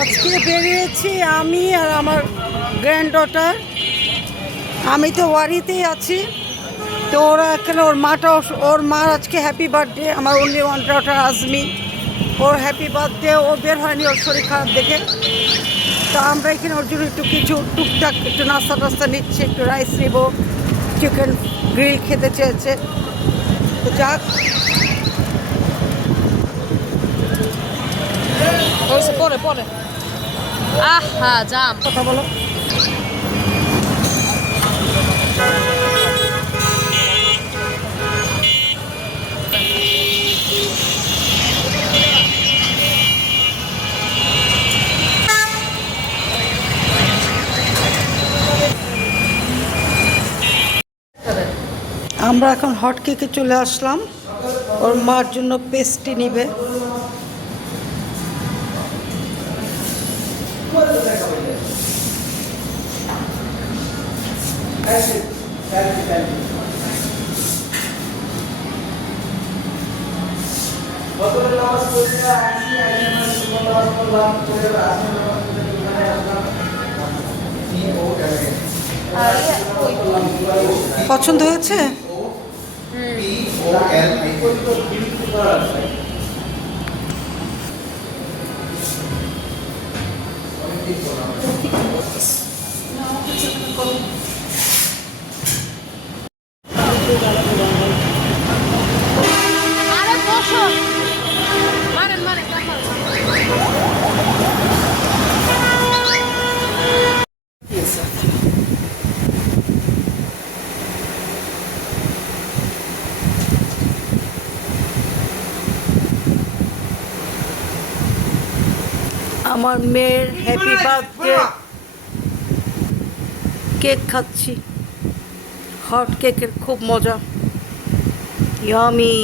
আজকে বেরিয়েছি আমি আর আমার গ্র্যান্ড ডটার। আমি তো ওয়ারিতেই আছি, তো ওরা এখানে ওর মার আজকে হ্যাপি বার্থডে। আমার অনলি ওয়ান ডটার আজমি, ওর হ্যাপি বার্থডে। ও বের হয়নি ওর শরীর খারাপ দেখে, তো আমরা এখানে ওর জন্য একটু কিছু টুকটাক একটু নাস্তা টাস্তা নিচ্ছি, একটু রাইস নিব, চিকেন গ্রিল খেতে চেয়েছে, তো যাক। পরে পরে আহা জাম কথা বলো। আমরা এখন হট কেকে চলে আসলাম, ওর মার জন্য পেস্ট্রি নিবে। পছন্দ হয়েছে? আরে বসো মারেন মারেন আমার মেয়ের হ্যাপি বার্থডে কেক খাচ্ছি, হট কেকের খুব মজা, ইয়ামি।